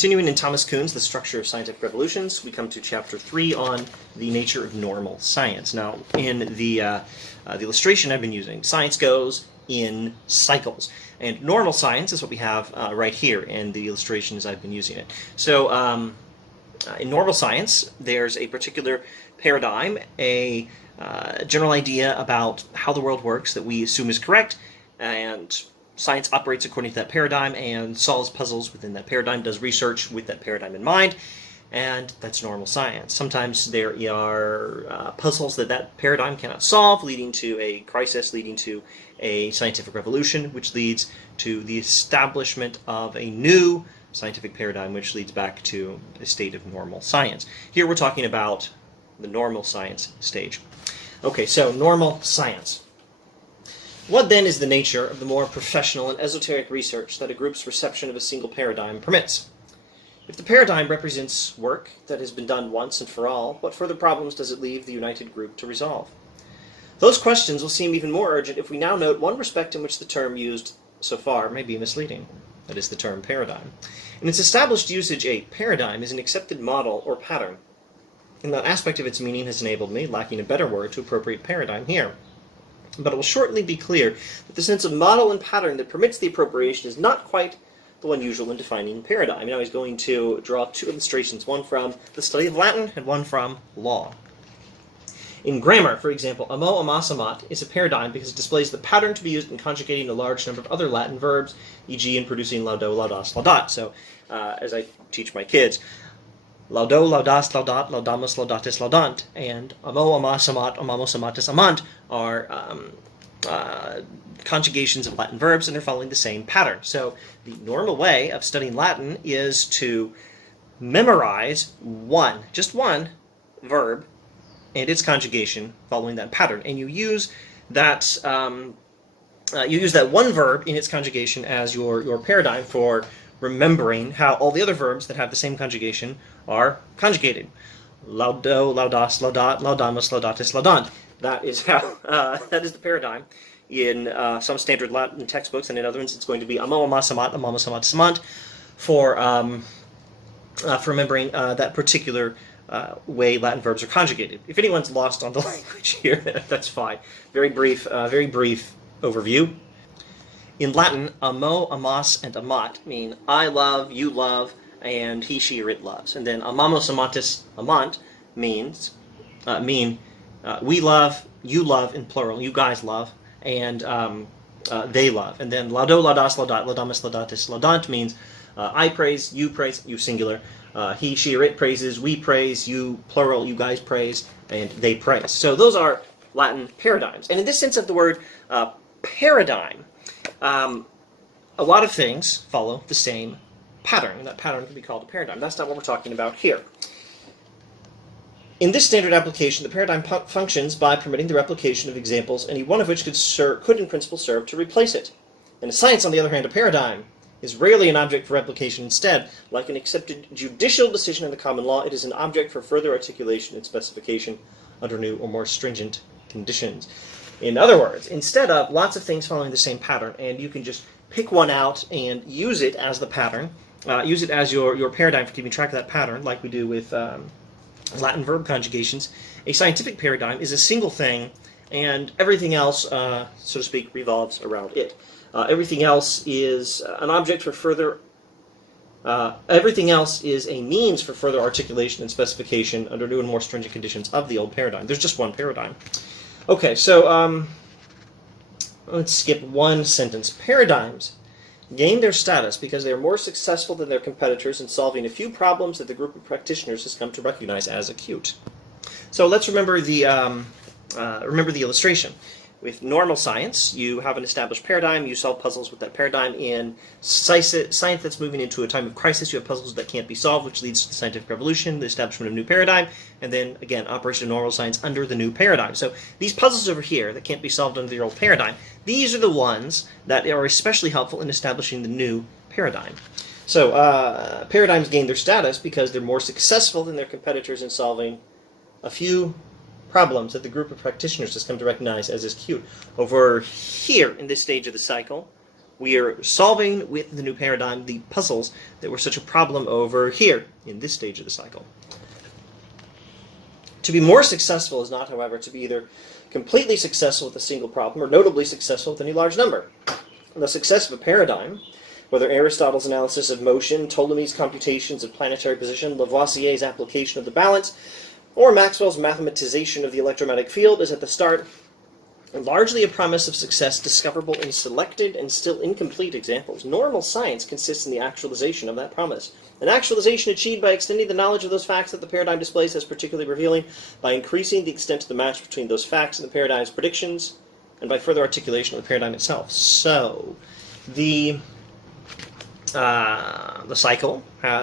Continuing in Thomas Kuhn's The Structure of Scientific Revolutions, we come to Chapter 3 on the nature of normal science. Now, in the illustration I've been using, science goes in cycles. And normal science is what we have right here in the illustration as I've been using it. So, in normal science, there's a particular paradigm, a general idea about how the world works that we assume is correct, and science operates according to that paradigm and solves puzzles within that paradigm, does research with that paradigm in mind, and that's normal science. Sometimes there are puzzles that paradigm cannot solve, leading to a crisis, leading to a scientific revolution, which leads to the establishment of a new scientific paradigm, which leads back to a state of normal science. Here we're talking about the normal science stage. Okay, so normal science. What then is the nature of the more professional and esoteric research that a group's reception of a single paradigm permits? If the paradigm represents work that has been done once and for all, what further problems does it leave the united group to resolve? Those questions will seem even more urgent if we now note one respect in which the term used so far may be misleading. That is the term paradigm. In its established usage, a paradigm is an accepted model or pattern. And that aspect of its meaning has enabled me, lacking a better word, to appropriate paradigm here. But it will shortly be clear that the sense of model and pattern that permits the appropriation is not quite the one usual in defining paradigm. Now he's going to draw two illustrations, one from the study of Latin and one from law. In grammar, for example, amo, amas, amat is a paradigm because it displays the pattern to be used in conjugating a large number of other Latin verbs, e.g. in producing laudo, laudas, laudat. So, as I teach my kids, laudo, laudas, laudat, laudamus, laudatis, laudant, and amo, amas, amat, amamos, amatis, amant are conjugations of Latin verbs, and they're following the same pattern. So the normal way of studying Latin is to memorize just one verb and its conjugation following that pattern, and you use that one verb in its conjugation as your paradigm for remembering how all the other verbs that have the same conjugation are conjugated. Laudo, laudas, laudat, laudamus, laudatis, laudant. That is how that is the paradigm in some standard Latin textbooks, and in other ones it's going to be amo, amas, amat, amamos, amatis, amant for remembering that particular way Latin verbs are conjugated. If anyone's lost on the language here, that's fine. Very brief overview. In Latin, amo, amas, and amat mean I love, you love, and he, she, or it loves. And then amamos, amatis, amant mean we love, you love in plural, you guys love, and they love. And then laudo, laudas, laudat, laudamus, laudatis, laudant means I praise, you singular, he, she, or it praises, we praise, you plural, you guys praise, and they praise. So those are Latin paradigms. And in this sense of the word paradigm, a lot of things follow the same pattern, and that pattern can be called a paradigm. That's not what we're talking about here. In this standard application, the paradigm functions by permitting the replication of examples, any one of which could in principle serve to replace it. In science, on the other hand, a paradigm is rarely an object for replication. Instead, like an accepted judicial decision in the common law, it is an object for further articulation and specification under new or more stringent conditions. In other words, instead of lots of things following the same pattern, and you can just pick one out and use it as the pattern, use it as your paradigm for keeping track of that pattern, like we do with Latin verb conjugations, a scientific paradigm is a single thing, and everything else, so to speak, revolves around it. Everything else is an object for further. Everything else is a means for further articulation and specification under new and more stringent conditions of the old paradigm. There's just one paradigm. Okay, so let's skip one sentence. Paradigms gain their status because they are more successful than their competitors in solving a few problems that the group of practitioners has come to recognize as acute. So let's remember the illustration. With normal science, you have an established paradigm, you solve puzzles with that paradigm. In science that's moving into a time of crisis, you have puzzles that can't be solved, which leads to the scientific revolution, the establishment of a new paradigm, and then, again, operation of normal science under the new paradigm. So these puzzles over here that can't be solved under the old paradigm, these are the ones that are especially helpful in establishing the new paradigm. So paradigms gain their status because they're more successful than their competitors in solving a few problems that the group of practitioners has come to recognize as acute. Over here in this stage of the cycle, We are solving with the new paradigm the puzzles that were such a problem over here in this stage of the cycle. To be more successful is not, however, to be either completely successful with a single problem or notably successful with any large number. The success of a paradigm, whether Aristotle's analysis of motion, Ptolemy's computations of planetary position, Lavoisier's application of the balance, or Maxwell's mathematization of the electromagnetic field, is at the start largely a promise of success discoverable in selected and still incomplete examples. Normal science consists in the actualization of that promise. An actualization achieved by extending the knowledge of those facts that the paradigm displays as particularly revealing, by increasing the extent of the match between those facts and the paradigm's predictions, and by further articulation of the paradigm itself. So, the cycle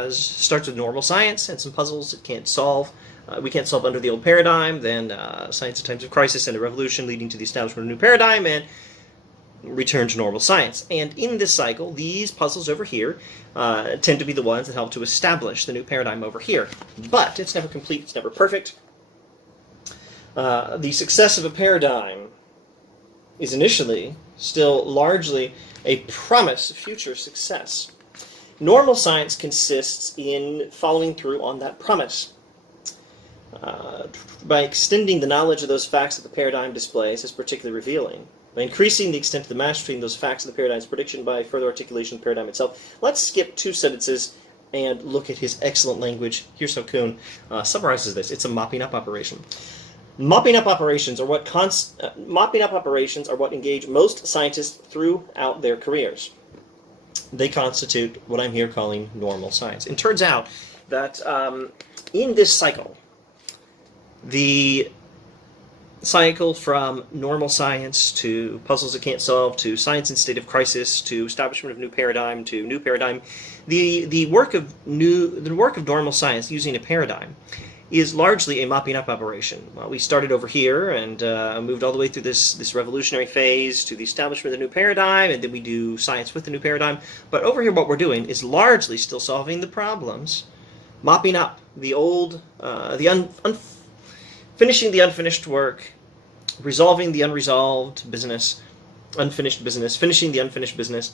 starts with normal science and some puzzles it can't solve. We can't solve under the old paradigm, then science in times of crisis and a revolution leading to the establishment of a new paradigm, and return to normal science. And in this cycle, these puzzles over here tend to be the ones that help to establish the new paradigm over here. But it's never complete, it's never perfect. The success of a paradigm is initially still largely a promise of future success. Normal science consists in following through on that promise. By extending the knowledge of those facts that the paradigm displays as particularly revealing, by increasing the extent of the match between those facts and the paradigm's prediction by further articulation of the paradigm itself. Let's skip 2 sentences and look at his excellent language. Here's how Kuhn summarizes this. It's a mopping up operation. Mopping up operations are what engage most scientists throughout their careers. They constitute what I'm here calling normal science. It turns out that in this cycle, the cycle from normal science to puzzles it can't solve to science in state of crisis to establishment of new paradigm to new paradigm, the work of normal science using a paradigm is largely a mopping up operation. Well, we started over here and moved all the way through this revolutionary phase to the establishment of the new paradigm, and then we do science with the new paradigm. But over here what we're doing is largely still solving the problems, mopping up the old, finishing the unfinished work, resolving the unfinished business, finishing the unfinished business,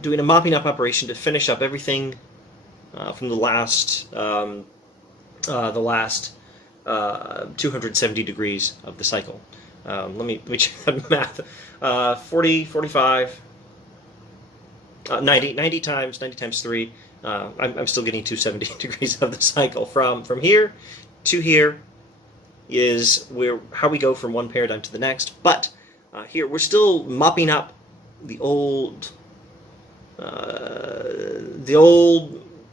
doing a mopping up operation to finish up everything from the last 270 degrees of the cycle. Let me check that math. 40, 45, 90 times 3. I'm still getting 270 degrees of the cycle. From here to here is how we go from one paradigm to the next. But here we're still mopping up the old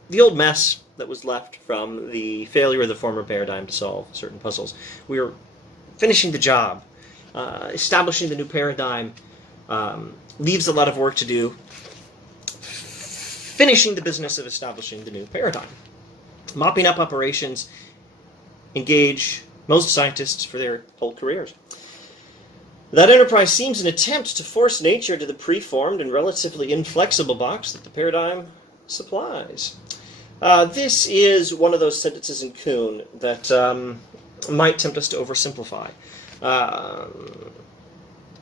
mess that was left from the failure of the former paradigm to solve certain puzzles. We're finishing the job. Establishing the new paradigm leaves a lot of work to do. Finishing the business of establishing the new paradigm. Mopping up operations engage most scientists for their whole careers. That enterprise seems an attempt to force nature into the preformed and relatively inflexible box that the paradigm supplies. This is one of those sentences in Kuhn that might tempt us to oversimplify.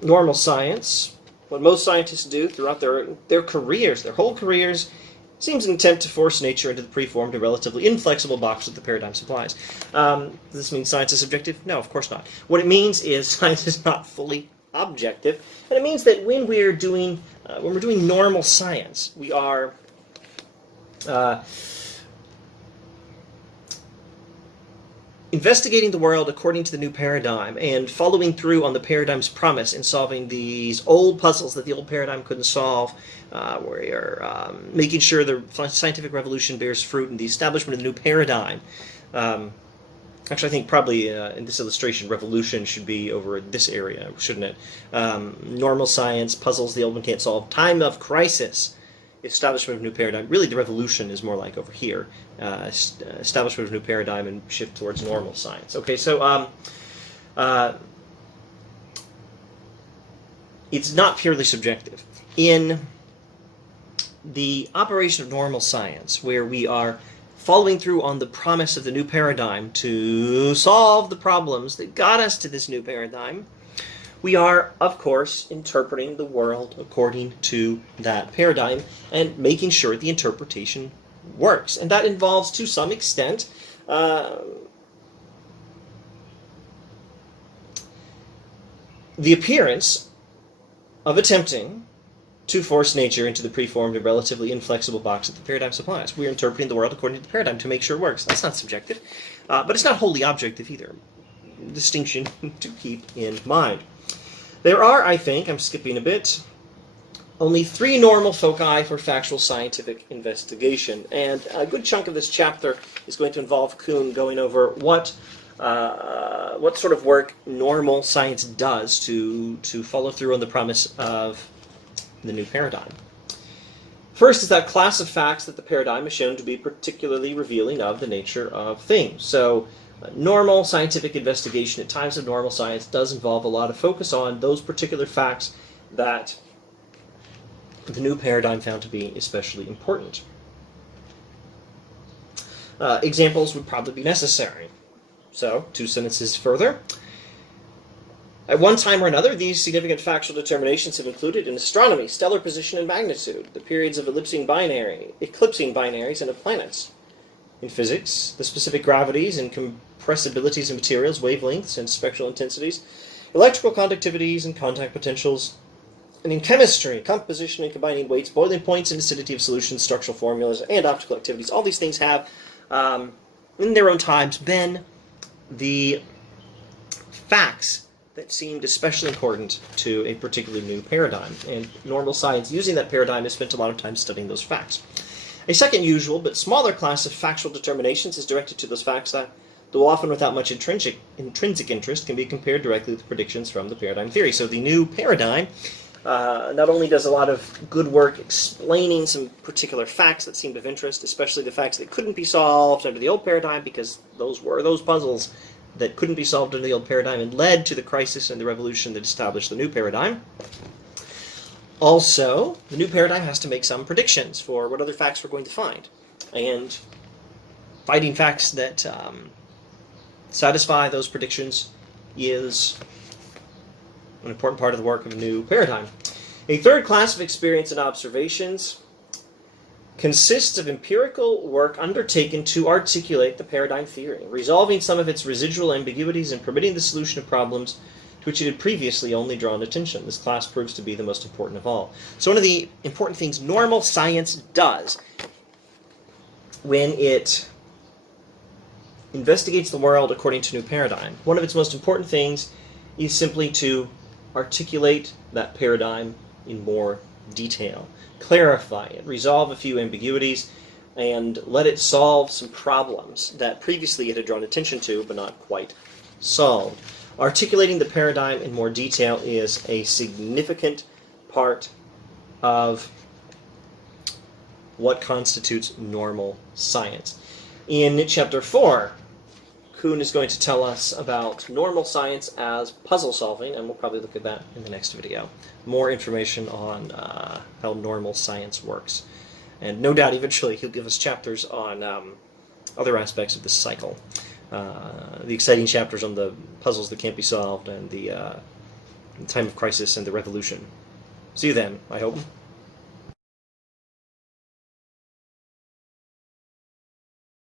Normal science, what most scientists do throughout their careers, their whole careers, seems an attempt to force nature into the preformed and relatively inflexible box that the paradigm supplies. Does this mean science is subjective? No, of course not. What it means is science is not fully objective, and it means that when we're doing normal science, we are investigating the world according to the new paradigm and following through on the paradigm's promise in solving these old puzzles that the old paradigm couldn't solve. We are making sure the scientific revolution bears fruit in the establishment of the new paradigm. Actually, I think probably in this illustration, revolution should be over this area, shouldn't it? Normal science, puzzles the old one can't solve, time of crisis, establishment of new paradigm. Really, the revolution is more like over here. Establishment of new paradigm and shift towards normal science. Okay, so it's not purely subjective. In the operation of normal science, where we are following through on the promise of the new paradigm to solve the problems that got us to this new paradigm, we are, of course, interpreting the world according to that paradigm and making sure the interpretation works. And that involves, to some extent, the appearance of attempting to force nature into the preformed and relatively inflexible box that the paradigm supplies. We're interpreting the world according to the paradigm to make sure it works. That's not subjective, but it's not wholly objective either. Distinction to keep in mind. There are, I think, I'm skipping a bit, only 3 normal foci for factual scientific investigation, and a good chunk of this chapter is going to involve Kuhn going over what sort of work normal science does to follow through on the promise of the new paradigm. First is that class of facts that the paradigm is shown to be particularly revealing of the nature of things. So normal scientific investigation at times of normal science does involve a lot of focus on those particular facts that the new paradigm found to be especially important. Examples would probably be necessary. So, 2 sentences further. At one time or another, these significant factual determinations have included in astronomy stellar position and magnitude, the periods of eclipsing binaries, and of planets. In physics, the specific gravities and compressibilities of materials, wavelengths, and spectral intensities, electrical conductivities and contact potentials. And in chemistry, composition and combining weights, boiling points and acidity of solutions, structural formulas, and optical activities. All these things have, in their own times, been the facts that seemed especially important to a particularly new paradigm. And normal science, using that paradigm, has spent a lot of time studying those facts. A second usual, but smaller class of factual determinations is directed to those facts that, though often without much intrinsic interest, can be compared directly with predictions from the paradigm theory. So the new paradigm not only does a lot of good work explaining some particular facts that seemed of interest, especially the facts that couldn't be solved under the old paradigm, because those were those puzzles that couldn't be solved under the old paradigm and led to the crisis and the revolution that established the new paradigm. Also, the new paradigm has to make some predictions for what other facts we're going to find. And finding facts that satisfy those predictions is an important part of the work of a new paradigm. A third class of experience and observations consists of empirical work undertaken to articulate the paradigm theory, resolving some of its residual ambiguities and permitting the solution of problems to which it had previously only drawn attention. This class proves to be the most important of all. So one of the important things normal science does when it investigates the world according to new paradigm, one of its most important things is simply to articulate that paradigm in more detail, clarify it, resolve a few ambiguities, and let it solve some problems that previously it had drawn attention to but not quite solved. Articulating the paradigm in more detail is a significant part of what constitutes normal science. In Chapter 4, Kuhn is going to tell us about normal science as puzzle solving, and we'll probably look at that in the next video. More information on how normal science works. And no doubt eventually he'll give us chapters on other aspects of this cycle. The exciting chapters on the puzzles that can't be solved and the time of crisis and the revolution. See you then, I hope.